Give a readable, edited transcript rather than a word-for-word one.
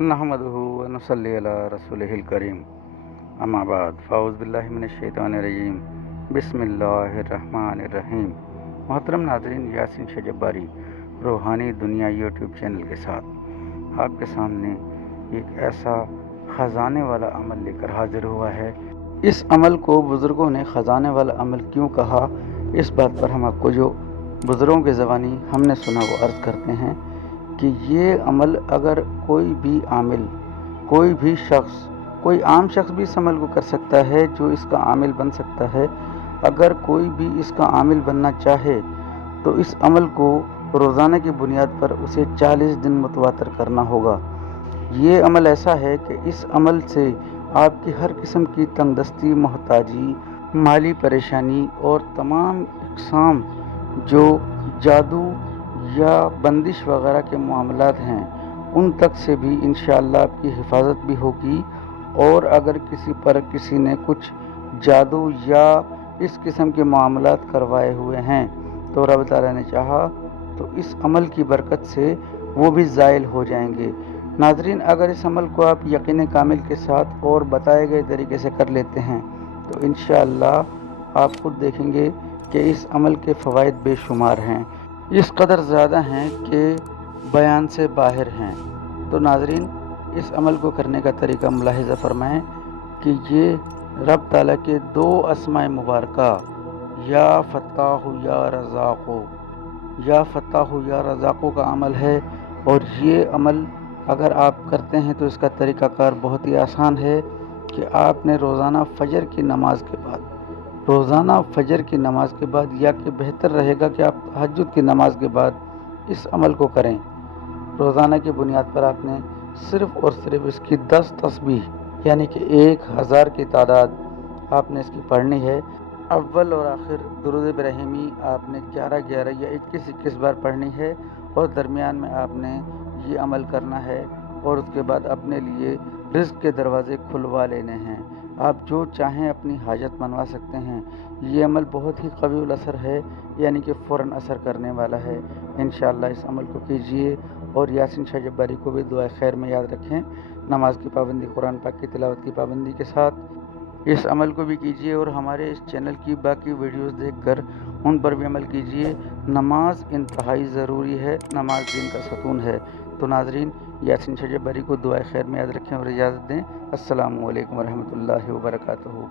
नहमदुहु व नसल्ली अला रसूलिहिल करीम अम्मा बाद फ़ाउज़ बिल्लाहि मिनश्शैतानिर्रजीम बिस्मिल्लाहिर्रहमानिर्रहीम। मोहतरम नाज़रीन, यासीन शजब्बारी रूहानी दुनिया यूट्यूब चैनल के साथ आपके सामने एक ऐसा ख़जाने वाला अमल लेकर हाजिर हुआ है। इस अमल को बुज़ुर्गों ने ख़जाने वाला अमल क्यों कहा, इस बात पर हम आपको जो बुज़ुर्गों के ज़बानी हमने सुना वो अर्ज़ करते हैं कि ये अमल अगर कोई भी आमिल, कोई भी शख्स, कोई आम शख्स भी इस अमल को कर सकता है जो इसका आमिल बन सकता है। अगर कोई भी इसका आमिल बनना चाहे तो इस अमल को रोज़ाना की बुनियाद पर उसे 40 दिन मुतवातर करना होगा। ये अमल ऐसा है कि इस अमल से आपकी हर किस्म की तंगदस्ती, मोहताजी, माली परेशानी और तमाम इक़साम जो जादू या बंदिश वगैरह के मामलात हैं उन तक से भी इंशाअल्लाह आपकी हिफाजत भी होगी। और अगर किसी ने कुछ जादू या इस किस्म के मामलात करवाए हुए हैं तो रब ताला ने चाहा तो इस अमल की बरकत से वो भी ज़ाइल हो जाएंगे। नाज़रीन, अगर इस अमल को आप यकीन कामिल के साथ और बताए गए तरीके से कर लेते हैं तो इंशाअल्लाह आप खुद देखेंगे कि इस अमल के फ़वाइद बेशुमार हैं, इस कदर ज़्यादा हैं कि बयान से बाहर हैं। तो नाज़रीन, इस अमल को करने का तरीका मुलाहिज़ा फ़रमाएँ कि ये रब ताला के 2 अस्माए मुबारका या फ़त्ताहु या रज़ाक़ु, या फ़त्ताहु या रज़ाक़ु का अमल है। और ये अमल अगर आप करते हैं तो इसका तरीक़ाकार बहुत ही आसान है कि आपने रोज़ाना फ़जर की नमाज के बाद, या कि बेहतर रहेगा कि आप तहज्जुद की नमाज के बाद इस अमल को करें। रोज़ाना की बुनियाद पर आपने सिर्फ़ और सिर्फ इसकी 10 तस्बीह यानी कि 1000 की तादाद आपने इसकी पढ़नी है। अव्वल और आखिर दुरूद इब्राहिमी आपने 11-11 या 21-21 बार पढ़नी है और दरमियान में आपने ये अमल करना है। और उसके बाद अपने लिए रिज़्क़ के दरवाज़े खुलवा लेने हैं। आप जो चाहें अपनी हाजत मनवा सकते हैं। ये अमल बहुत ही क़वीउल असर है, यानी कि फ़ौरन असर करने वाला है। इंशाअल्लाह इस अमल को कीजिए और यासीन शजब्बारी को भी दुआ खैर में याद रखें। नमाज की पाबंदी, कुरान पाक की तिलावत की पाबंदी के साथ इस अमल को भी कीजिए और हमारे इस चैनल की बाकी वीडियोस देखकर उन पर भी अमल कीजिए। नमाज इंतहाई ज़रूरी है, नमाज दीन का सतून है। तो नाज़रीन, यासीन शजब्बारी को दुआ खैर में याद रखें और इजाज़त दें। अस्सलामु अलैकुम व रहमतुल्लाहि व बरकातुहू।